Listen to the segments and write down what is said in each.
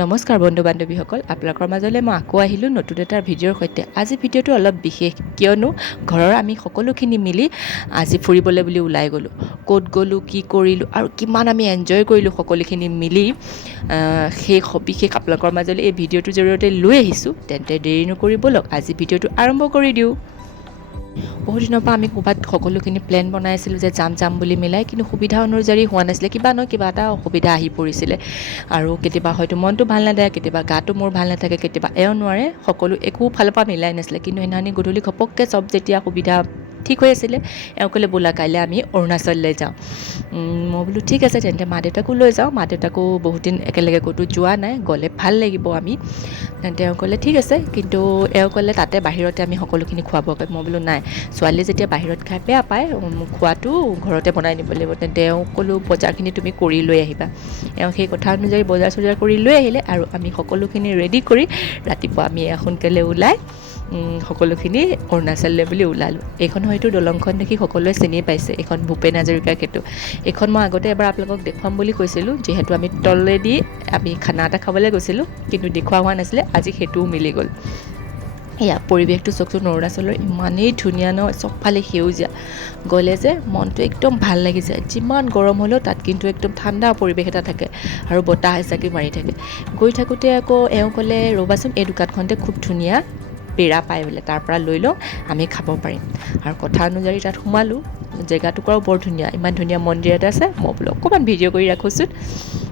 নমস্কাৰ বন্ধু বান্ধৱীসকল, আপোনালোকৰ মাজলৈ মই আকৌ আহিলোঁ নতুন এটা ভিডিঅ'ৰ সৈতে। আজি ভিডিঅ'টো অলপ বিশেষ, কিয়নো ঘৰৰ আমি সকলোখিনি মিলি আজি ফুৰিবলৈ বুলি ওলাই গ'লোঁ। ক'ত গ'লোঁ, কি কৰিলোঁ আৰু কিমান আমি এনজয় কৰিলোঁ সকলোখিনি মিলি, সেই সবিশেষ আপোনালোকৰ মাজলৈ এই ভিডিঅ'টোৰ জৰিয়তে লৈ আহিছোঁ। তেন্তে দেৰি নকৰি ব'লক আজি ভিডিঅ'টো আৰম্ভ কৰি দিওঁ। বহুত দিনৰ পৰা আমি ক'ৰবাত সকলোখিনি প্লেন বনাই আছিলোঁ যে যাম বুলি মিলাই, কিন্তু সুবিধা অনুযায়ী হোৱা নাছিলে। কিবা নহয় কিবা এটা অসুবিধা আহি পৰিছিলে আৰু কেতিয়াবা হয়তো মনটো ভাল নাথাকে, কেতিয়াবা গাটো মোৰ ভাল নাথাকে, কেতিয়াবা নোৱাৰে, সকলো একো ফালৰ পৰা মিলাই নাছিলে। কিন্তু সেইদিনাখনি গধূলি ঘপককৈ চব যেতিয়া সুবিধা ঠিক হৈ আছিলে, ক'লে ব'লা কাইলৈ আমি অৰুণাচললৈ যাওঁ। মই বোলো ঠিক আছে, তেন্তে মা দেউতাকো লৈ যাওঁ। মা দেউতাকো বহুত দিন একেলগে ক'তো যোৱা নাই, গ'লে ভাল লাগিব আমি। তেন্তে ক'লে ঠিক আছে, কিন্তু ক'লে তাতে বাহিৰতে আমি সকলোখিনি খুৱাব। মই বোলো নাই, ছোৱালীয়ে যেতিয়া বাহিৰত খাই বেয়া পায়, খোৱাটো ঘৰতে বনাই নিব লাগিব। তেন্তে ক'লোঁ বজাৰখিনি তুমি কৰি লৈ আহিবা। সেই কথা অনুযায়ী বজাৰ চজাৰ কৰি লৈ আহিলে আৰু আমি সকলোখিনি ৰেডি কৰি ৰাতিপুৱা আমি সোনকালে ওলাই সকলোখিনি অৰুণাচললৈ বুলি ওলালোঁ। এইখন হয়তো দলংখন দেখি সকলোৱে চিনি পাইছে, এইখন ভূপেন হাজৰিকাৰ সেতু। এইখন মই আগতে এবাৰ আপোনালোকক দেখুৱাম বুলি কৈছিলোঁ, যিহেতু আমি তলেদি আমি খানা এটা খাবলৈ গৈছিলোঁ, কিন্তু দেখুওৱা হোৱা নাছিলে। আজি সেইটোও মিলি গ'ল। এয়া পৰিৱেশটো চাওকচোন, অৰুণাচলৰ ইমানেই ধুনীয়া ন, চবফালে সেউজীয়া। গ'লে যে মনটো একদম ভাল লাগি যায়। যিমান গৰম হ'লেও তাত কিন্তু একদম ঠাণ্ডা পৰিৱেশ এটা থাকে আৰু বতাহ এচাকি মাৰি থাকে। গৈ থাকোঁতে আকৌ ক'লে ৰ'বাচোন, এই দোকানখনতে খুব ধুনীয়া পেৰা পায় বোলে, তাৰ পৰা লৈ লওঁ, আমি খাব পাৰিম। আৰু কথা অনুযায়ী তাত সোমালোঁ। জেগাটুকুৰাও বৰ ধুনীয়া, ইমান ধুনীয়া মন্দিৰ এটা আছে। মই বোলো অকণমান ভিডিঅ' কৰি ৰাখোঁচোন।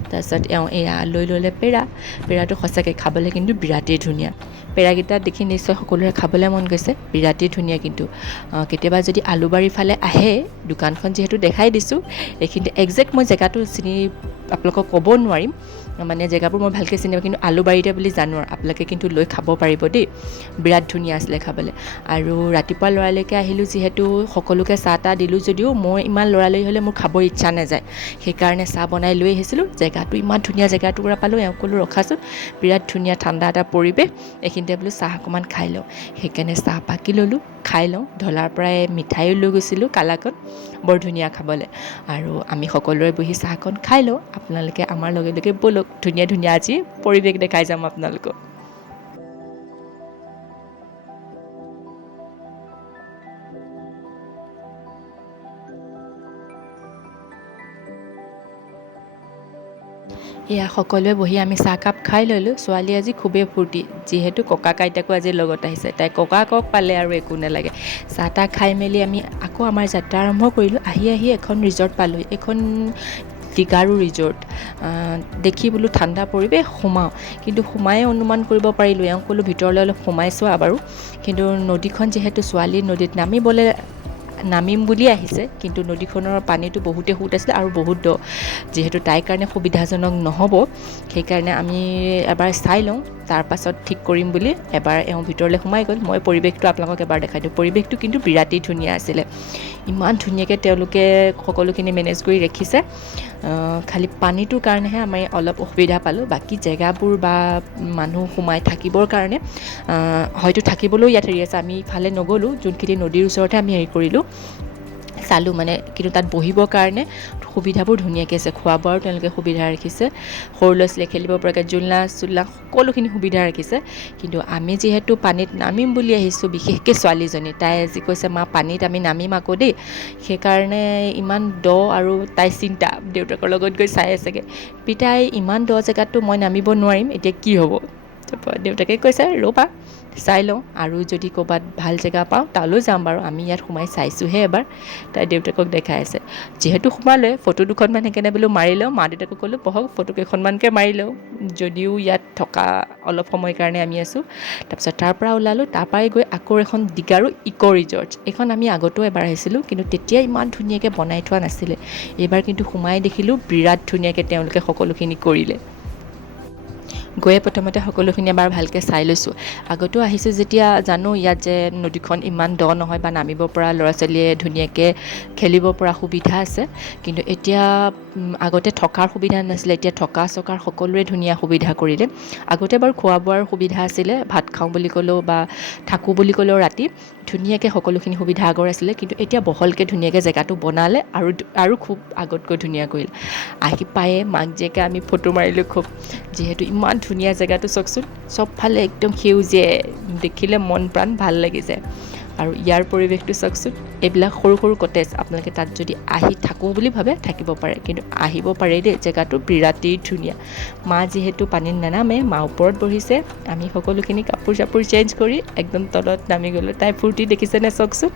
তাৰপিছত এয়া লৈ ল'লে পেৰাটো সঁচাকৈ খাবলৈ কিন্তু বিৰাটেই ধুনীয়া। পেৰাকেইটা দেখি নিশ্চয় সকলোৰে খাবলৈ মন গৈছে, বিৰাটেই ধুনীয়া। কিন্তু কেতিয়াবা যদি আলুবাৰীৰ ফালে আহে, দোকানখন যিহেতু দেখাই দিছোঁ, এইখিনিতে একজেক্ট মই জেগাটো চিনি আপোনালোকক ক'ব নোৱাৰিম, মানে জেগাবোৰ মই ভালকৈ চিনি নাপাওঁ, কিন্তু আলুবাৰীতে বুলি জানো। আপোনালোকে কিন্তু লৈ খাব পাৰিব দেই, বিৰাট ধুনীয়া আছিলে খাবলৈ। আৰু ৰাতিপুৱা লৰালৰিকৈ আহিলোঁ যিহেতু, সকলোকে চাহ তাহ দিলোঁ যদিও মই ইমান লৰালৰি হ'লে মোৰ খাবৰ ইচ্ছা নাযায়। সেইকাৰণে চাহ বনাই লৈ আহিছিলোঁ। জেগাটো ইমান ধুনীয়া জেগাটুকুৰা পালোঁ, ক'লোঁ ৰখাচোন, বিৰাট ধুনীয়া ঠাণ্ডা এটা পৰিৱেশ, এইখিনিতে বোলো চাহ অকণমান খাই লওঁ। সেইকাৰণে চাহ পাকি ল'লোঁ, খাই লওঁ। ঢলাৰ পৰাই মিঠাইও লৈ গৈছিলোঁ, কালাকন, বৰ ধুনীয়া খাবলৈ। আৰু আমি সকলোৰে বহি চাহকণ খাই লওঁ। আপোনালোকে আমাৰ লগে লগে ব'লক, ধুনীয়া ধুনীয়া আজি পৰিৱেশ দেখাই যাম আপোনালোকক। এয়া সকলোৱে বহি আমি চাহকাপ খাই ল'লোঁ। ছোৱালী আজি খুবেই ফূৰ্তি, যিহেতু ককাক আইতাকো আজি লগত আহিছে। তাই ককাকক পালে আৰু একো নালাগে। চাহ তাহ খাই মেলি আমি আকৌ আমাৰ যাত্ৰা আৰম্ভ কৰিলোঁ। আহি এখন ৰিজৰ্ট পালোঁ, এইখন টিগাৰু ৰিজৰ্ট। দেখি বোলো ঠাণ্ডা পৰিৱেশ, সোমাওঁ। কিন্তু সোমায়ে অনুমান কৰিব পাৰিলোঁ, ক'লোঁ ভিতৰলৈ অলপ সোমাই চোৱা বাৰু। কিন্তু নদীখন যিহেতু, ছোৱালী নদীত নামিম বুলি আহিছে, কিন্তু নদীখনৰ পানীটো বহুতেই সোঁত আছিলে আৰু বহুত দ, যিহেতু তাইৰ কাৰণে সুবিধাজনক নহ'ব। সেইকাৰণে আমি এবাৰ চাই লওঁ, তাৰপাছত ঠিক কৰিম বুলি এবাৰ ভিতৰলৈ সোমাই গ'ল। মই পৰিৱেশটো আপোনালোকক এবাৰ দেখাই দিওঁ। পৰিৱেশটো কিন্তু বিৰাটেই ধুনীয়া আছিলে। ইমান ধুনীয়াকৈ তেওঁলোকে সকলোখিনি মেনেজ কৰি ৰাখিছে। খালি পানীটোৰ কাৰণেহে আমি অলপ অসুবিধা পালোঁ। বাকী জেগাবোৰ বা মানুহ সোমাই থাকিবৰ কাৰণে হয়তো থাকিবলৈও ইয়াত হেৰি আছে। আমি ইফালে নগ'লোঁ, যোনখিনি নদীৰ ওচৰতে আমি হেৰি কৰিলোঁ, চালোঁ মানে। কিন্তু তাত বহিবৰ কাৰণে সুবিধাবোৰ ধুনীয়াকৈ আছে, খোৱা বোৱাৰো তেওঁলোকে সুবিধা ৰাখিছে। সৰু ল'ৰা ছোৱালীয়ে খেলিব পৰাকৈ জোলনা সকলোখিনি সুবিধা ৰাখিছে। কিন্তু আমি যিহেতু পানীত নামিম বুলি আহিছোঁ, বিশেষকৈ ছোৱালীজনী, তাই আজি কৈছে মা পানীত আমি নামিম আকৌ দেই। সেইকাৰণে ইমান দ আৰু তাই চিন্তা, দেউতাকৰ লগত গৈ চাই আছেগৈ, পিতাই ইমান দ জেগাততো মই নামিব নোৱাৰিম, এতিয়া কি হ'ব? তাৰপৰা দেউতাকে কৈছে ৰ'বা, চাই লওঁ, আৰু যদি ক'ৰবাত ভাল জেগা পাওঁ তালৈ যাম বাৰু, আমি ইয়াত সোমাই চাইছোঁহে এবাৰ। তাই দেউতাকক দেখাই আছে। যিহেতু সোমালে, ফটো দুখনমান সেইকাৰণে বোলো মাৰি লওঁ। মা দেউতাকক ক'লোঁ বহক ফটো কেইখনমানকৈ মাৰি লওঁ, যদিও ইয়াত থকা অলপ সময়ৰ কাৰণে আমি আছোঁ। তাৰপিছত তাৰ পৰা ওলালোঁ। তাৰপৰাই গৈ আকৌ এখন টিগাৰু ইক' ৰিজৰ্ট, এইখন আমি আগতেও এবাৰ আহিছিলোঁ, কিন্তু তেতিয়া ইমান ধুনীয়াকৈ বনাই থোৱা নাছিলে। এইবাৰ কিন্তু সোমাই দেখিলোঁ বিৰাট ধুনীয়াকৈ তেওঁলোকে সকলোখিনি কৰিলে। গৈয়ে প্ৰথমতে সকলোখিনি এবাৰ ভালকৈ চাই লৈছোঁ। আগতেও আহিছোঁ যেতিয়া জানো ইয়াত যে নদীখন ইমান দ নহয়, বা নামিব পৰা ল'ৰা ছোৱালীয়ে ধুনীয়াকৈ খেলিব পৰা সুবিধা আছে। কিন্তু এতিয়া আগতে থকাৰ সুবিধা নাছিলে, এতিয়া থকা চকাৰ সকলোৰে ধুনীয়া সুবিধা কৰিলে। আগতে বাৰু খোৱা বোৱাৰ সুবিধা আছিলে, ভাত খাওঁ বুলি ক'লেও বা থাকোঁ বুলি ক'লেও ৰাতি ধুনীয়াকৈ সকলোখিনি সুবিধা আগৰ আছিলে। কিন্তু এতিয়া বহলকৈ ধুনীয়াকৈ জেগাটো বনালে আৰু খুব আগতকৈ ধুনীয়া কৰিলে। আহি পায়ে মাক জীয়েকে আমি ফটো মাৰিলোঁ খুব, যিহেতু ইমান ধুনীয়া জেগাটো চাওকচোন, চবফালে একদম সেউজীয়া, দেখিলে মন প্ৰাণ ভাল লাগি যায়। আৰু ইয়াৰ পৰিৱেশটো চাওকচোন, এইবিলাক সৰু সৰু কটেজ, আপোনালোকে তাত যদি আহি থাকোঁ বুলি ভাবে থাকিব পাৰে, কিন্তু আহিব পাৰে দেই, জেগাটো বিৰাটেই ধুনীয়া। মা যিহেতু পানীত নানামে, মা ওপৰত বহিছে, আমি সকলোখিনি কাপোৰ চাপোৰ চেঞ্জ কৰি একদম তলত নামি গ'লোঁ। তাই ফূৰ্তি দেখিছেনে চাওকচোন।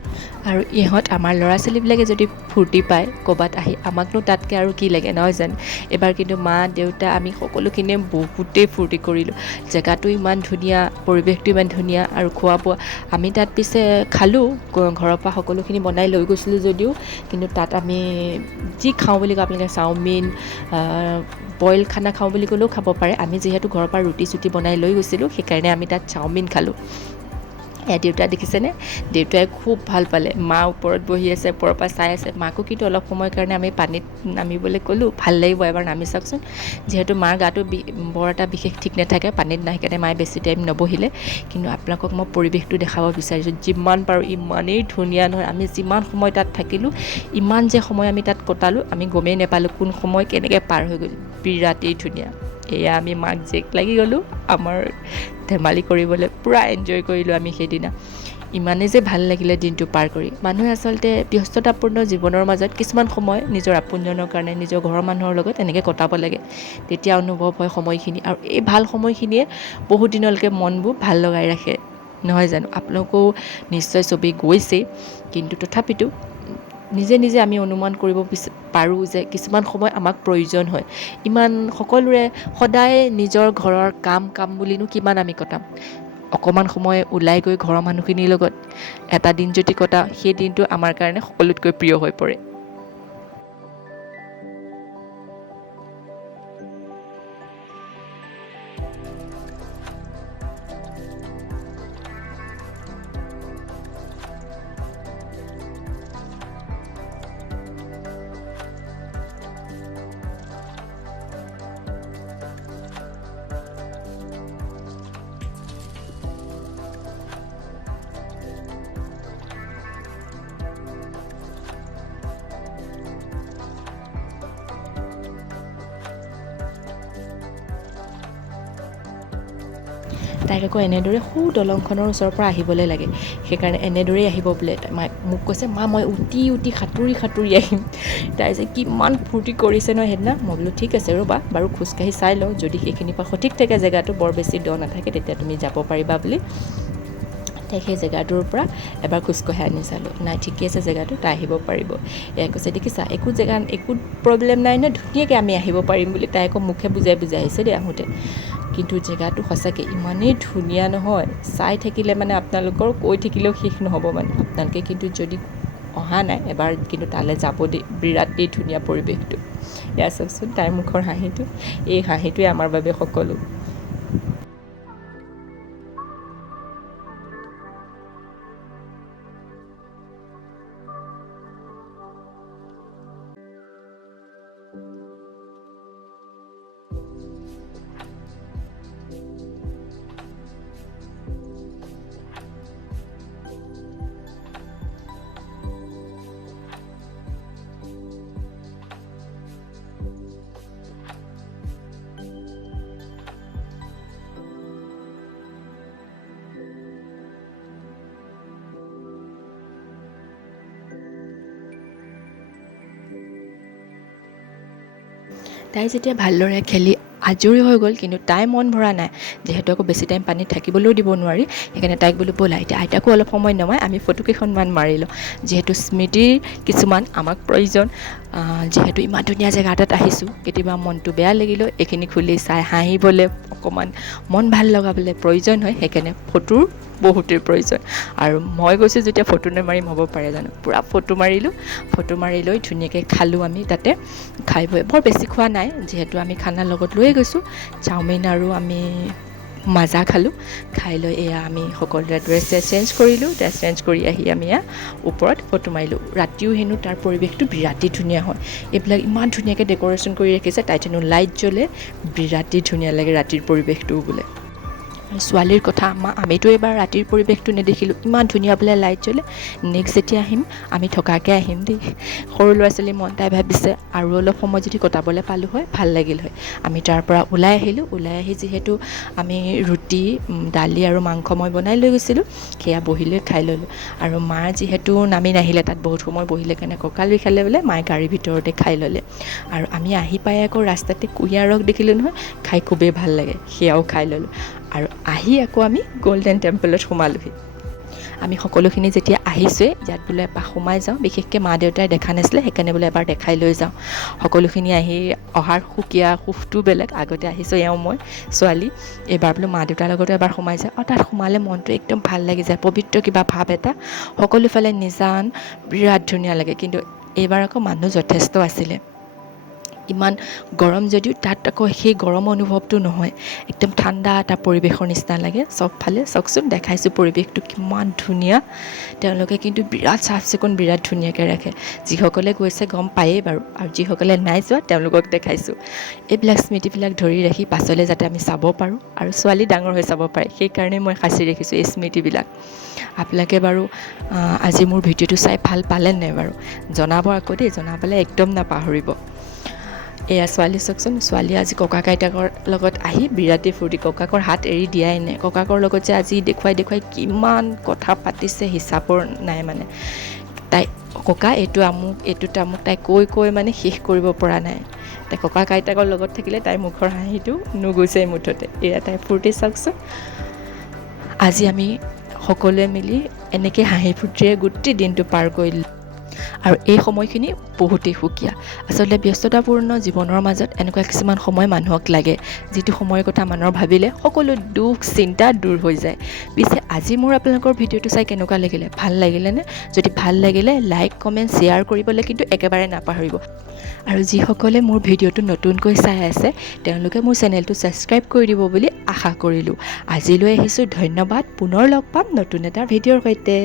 আৰু ইহঁত আমাৰ ল'ৰা ছোৱালীবিলাকে যদি ফূৰ্তি পায় ক'ৰবাত আহি, আমাকনো তাতকৈ আৰু কি লাগে নহয় জানো। এবাৰ কিন্তু মা দেউতা আমি সকলোখিনিয়ে বহুতেই ফূৰ্তি কৰিলোঁ। জেগাটো ইমান ধুনীয়া, পৰিৱেশটো ইমান ধুনীয়া, আৰু খোৱা বোৱা আমি তাত পিছে খালোঁ, ঘৰৰ পৰা সকলোখিনি বনাই লৈ গৈছিলোঁ যদিও, কিন্তু তাত আমি যি খাওঁ বুলি কয়, আপোনালোকে চাওমিন, বইল খানা খাওঁ বুলি ক'লেও খাব পাৰে। আমি যিহেতু ঘৰৰ পৰা ৰুটি চুটি বনাই লৈ গৈছিলোঁ, সেইকাৰণে আমি তাত চাওমিন খালোঁ। দেউতা দেখিছেনে, দেউতাই খুব ভাল পালে। মা ওপৰত বহি আছে, ওপৰৰ পৰা চাই আছে। মাকো কিন্তু অলপ সময়ৰ কাৰণে আমি পানীত নামিবলৈ ক'লোঁ, ভাল লাগিব এবাৰ নামি চাওকচোন। যিহেতু মাৰ গাটো বৰ এটা বিশেষ ঠিক নাথাকে, পানীত নাই, সেইকাৰণে মায়ে বেছি টাইম নবহিলে। কিন্তু আপোনালোকক মই পৰিৱেশটো দেখাব বিচাৰিছোঁ, যিমান পাৰোঁ ইমানেই ধুনীয়া নহয়। আমি যিমান সময় তাত থাকিলোঁ, ইমান যে সময় আমি তাত কটালোঁ, আমি গমেই নাপালোঁ কোন সময় কেনেকৈ পাৰ হৈ গ'ল। বিৰাটেই ধুনীয়া। এয়া আমি মাক জেক লাগি গ'লোঁ আমাৰ ধেমালি কৰিবলৈ, পূৰা এনজয় কৰিলোঁ আমি সেইদিনা। ইমানেই যে ভাল লাগিলে দিনটো পাৰ কৰি। মানুহে আচলতে ব্যস্ততাপূৰ্ণ জীৱনৰ মাজত কিছুমান সময় নিজৰ আপোনজনৰ কাৰণে, নিজৰ ঘৰৰ মানুহৰ লগত এনেকৈ কটাব লাগে, তেতিয়া অনুভৱ হয় সময়খিনি। আৰু এই ভাল সময়খিনিয়ে বহুত দিনলৈকে মনবোৰ ভাল লগাই ৰাখে, নহয় জানো। আপোনালোকেও নিশ্চয় ছবি গৈছেই, কিন্তু তথাপিতো নিজে নিজে আমি অনুমান কৰিব পাৰোঁ যে কিছুমান সময় আমাক প্ৰয়োজন হয়। ইমান সকলোৰে সদায় নিজৰ ঘৰৰ কাম বুলিনো কিমান আমি কটাম। অকণমান সময় ওলাই গৈ ঘৰৰ মানুহখিনিৰ লগত এটা দিন যদি কটাওঁ, সেই দিনটো আমাৰ কাৰণে সকলোতকৈ প্ৰিয় হৈ পৰে। তাইক আকৌ এনেদৰে সৌ দলংখনৰ ওচৰৰ পৰা আহিবলৈ লাগে, সেইকাৰণে এনেদৰেই আহিব বোলে। মায়ে মোক কৈছে, মা মই উটি সাঁতুৰি আহিম। তাই যে কিমান ফূৰ্তি কৰিছে নহয় সেইদিনা। মই বোলো ঠিক আছে ৰ'বা, বাৰু খোজকাঢ়ি চাই লওঁ, যদি সেইখিনিৰ পৰা সঠিক থাকে জেগাটো, বৰ বেছি দ নাথাকে, তেতিয়া তুমি যাব পাৰিবা বুলি তাইক সেই জেগাটোৰ পৰা এবাৰ খোজকঢ়াই আনি চালোঁ। নাই ঠিকে আছে জেগাটো, তাই আহিব পাৰিব। এয়া কৈছে দেখিছা, একো প্ৰব্লেম নাই নহয়, ধুনীয়াকৈ আমি আহিব পাৰিম বুলি তাই আকৌ মুখে বুজাই আহিছে দেই আহোঁতে। কিন্তু জেগাটো সঁচাকৈ ইমানেই ধুনীয়া নহয়, চাই থাকিলে মানে আপোনালোকৰ কৈ থাকিলেও শেষ নহ'ব মানে। আপোনালোকে কিন্তু যদি অহা নাই, এবাৰ কিন্তু তালৈ যাব দেই, বিৰাটেই ধুনীয়া পৰিৱেশটো। এয়া চাওকচোন তাইৰ মুখৰ হাঁহিটো, এই হাঁহিটোৱে আমাৰ বাবে সকলো। তাই যেতিয়া ভালদৰে খেলি আজৰি হৈ গ'ল, কিন্তু তাই মন ভৰা নাই, যিহেতু আকৌ বেছি টাইম পানীত থাকিবলৈও দিব নোৱাৰি। সেইকাৰণে তাইক বোলো ব'লা এতিয়া আইতাকো অলপ সময় নমাই আমি ফটো কেইখনমান মাৰিলোঁ, যিহেতু স্মৃতিৰ কিছুমান আমাক প্ৰয়োজন। যিহেতু ইমান ধুনীয়া জেগা এটাত আহিছোঁ, কেতিয়াবা মনটো বেয়া লাগিলেও এইখিনি খুলি চাই হাঁহিবলৈ, অকণমান মন ভাল লগাবলৈ প্ৰয়োজন হয়। সেইকাৰণে ফটোৰ বহুতেই প্ৰয়োজন। আৰু মই গৈছোঁ যেতিয়া ফটো নামাৰিম হ'ব পাৰে জানো, পূৰা ফটো মাৰিলোঁ। ফটো মাৰি লৈ ধুনীয়াকৈ খালোঁ আমি তাতে। খাই বৈ বৰ বেছি খোৱা নাই, যিহেতু আমি খানা লগত লৈয়ে গৈছোঁ। চাওমিন আৰু আমি মাজা খালোঁ। খাই লৈ এয়া আমি সকলোৰে ড্ৰেছ চেঞ্জ কৰিলোঁ। ড্ৰেছ চেঞ্জ কৰি আহি আমি এয়া ওপৰত ফটো মাৰিলোঁ। ৰাতিও হেনো তাৰ পৰিৱেশটো বিৰাটেই ধুনীয়া হয়। এইবিলাক ইমান ধুনীয়াকৈ ডেক'ৰেশ্যন কৰি ৰাখিছে, তাইত হেনো লাইট জ্বলে, বিৰাটেই ধুনীয়া লাগে ৰাতিৰ পৰিৱেশটোও বোলে। ছোৱালীৰ কথা আমিতো এইবাৰ ৰাতিৰ পৰিৱেশটো নেদেখিলোঁ, ইমান ধুনীয়া বোলে লাইট জ্বলে। নেক্সট যেতিয়া আহিম আমি থকাকৈ আহিম দেই। সৰু ল'ৰা ছোৱালী মন তাই ভাবিছে আৰু অলপ সময় যদি কটাবলৈ পালোঁ হয় ভাল লাগিল হয়। আমি তাৰ পৰা ওলাই আহিলোঁ। ওলাই আহি যিহেতু আমি ৰুটি দালি আৰু মাংস মই বনাই লৈ গৈছিলোঁ, সেয়া বহি লৈ খাই ল'লোঁ। আৰু মাৰ যিহেতু নামি নাহিলে, তাত বহুত সময় বহিলে কাৰণে কঁকাল বিষালে বোলে, মায়ে গাড়ীৰ ভিতৰতে খাই ল'লে। আৰু আমি আহি পাই আকৌ ৰাস্তাতে কুঁহিয়াৰ ৰস দেখিলোঁ নহয়, খাই খুবেই ভাল লাগে, সেয়াও খাই ল'লোঁ। আৰু আহি আকৌ আমি গ'ল্ডেন টেম্পলত সোমালোহি। আমি সকলোখিনি যেতিয়া আহিছোঁৱে, ইয়াত বোলে এপাক সোমাই যাওঁ, বিশেষকৈ মা দেউতাই দেখা নাছিলে, সেইকাৰণে বোলে এবাৰ দেখাই লৈ যাওঁ। সকলোখিনি আহি অহাৰ সুখটো বেলেগ। আগতে আহিছোঁ এওঁ মই ছোৱালী, এইবাৰ বোলো মা দেউতাৰ লগতো এবাৰ সোমাই যায়। তাত সোমালে মনটো একদম ভাল লাগি যায়, পবিত্ৰ কিবা ভাৱ এটা, সকলোফালে নিজান, বিৰাট ধুনীয়া লাগে। কিন্তু এইবাৰ আকৌ মানুহ যথেষ্ট আছিলে। ইমান গৰম যদিও তাত আকৌ সেই গৰম অনুভৱটো নহয়, একদম ঠাণ্ডা এটা পৰিৱেশৰ নিচিনা লাগে চবফালে। চাওকচোন দেখাইছোঁ পৰিৱেশটো কিমান ধুনীয়া। তেওঁলোকে কিন্তু বিৰাট চাফ চিকুণ, বিৰাট ধুনীয়াকৈ ৰাখে। যিসকলে গৈছে গম পায়েই বাৰু, আৰু যিসকলে নাই যোৱা তেওঁলোকক দেখাইছোঁ। এইবিলাক স্মৃতিবিলাক ধৰি ৰাখি পাছলৈ যাতে আমি চাব পাৰোঁ আৰু ছোৱালী ডাঙৰ হৈ চাব পাৰে, সেইকাৰণে মই সাঁচি ৰাখিছোঁ এই স্মৃতিবিলাক। আপোনালোকে বাৰু আজি মোৰ ভিডিঅ'টো চাই ভাল পালে নাই বাৰু জনাব আকৌ দেই, জনাবলৈ একদম নাপাহৰিব। এয়া ছোৱালী চাওকচোন, ছোৱালীয়ে আজি ককাক আইতাকৰ লগত আহি বিৰাটেই ফূৰ্তি, ককাকৰ হাত এৰি দিয়াই নাই। ককাকৰ লগত যে আজি দেখুৱাই কিমান কথা পাতিছে হিচাপৰ নাই মানে। তাই ককা এইটো আমুক, এইটো তামুক, তাই কৈ মানে শেষ কৰিব পৰা নাই। তাই ককাক আইতাকৰ লগত থাকিলে তাইৰ মুখৰ হাঁহিটো নুগুচেই মুঠতে। এয়া তাই ফূৰ্তি চাওকচোন। আজি আমি সকলোৱে মিলি এনেকৈ হাঁহি ফূৰ্তিৰে গোটেই দিনটো পাৰ কৰিলোঁ। আৰু এই সময়খিনি বহুতেই সুকীয়া। আচলতে ব্যস্ততাপূৰ্ণ জীৱনৰ মাজত এনেকুৱা কিছুমান সময় মানুহক লাগে, যিটো সময়ৰ কথা মানুহৰ ভাবিলে সকলো দুখ চিন্তা দূৰ হৈ যায়। পিছে আজি মোৰ আপোনালোকৰ ভিডিঅ'টো চাই কেনেকুৱা লাগিলে? ভাল লাগিলেনে? যদি ভাল লাগিলে লাইক কমেণ্ট শ্বেয়াৰ কৰিবলৈ কিন্তু একেবাৰে নাপাহৰিব। আৰু যিসকলে মোৰ ভিডিঅ'টো নতুনকৈ চাই আছে তেওঁলোকে মোৰ চেনেলটো ছাবস্ক্ৰাইব কৰি দিব বুলি আশা কৰিলোঁ। আজিলৈ আহিছোঁ, ধন্যবাদ। পুনৰ লগ পাম নতুন এটা ভিডিঅ'ৰ সৈতে।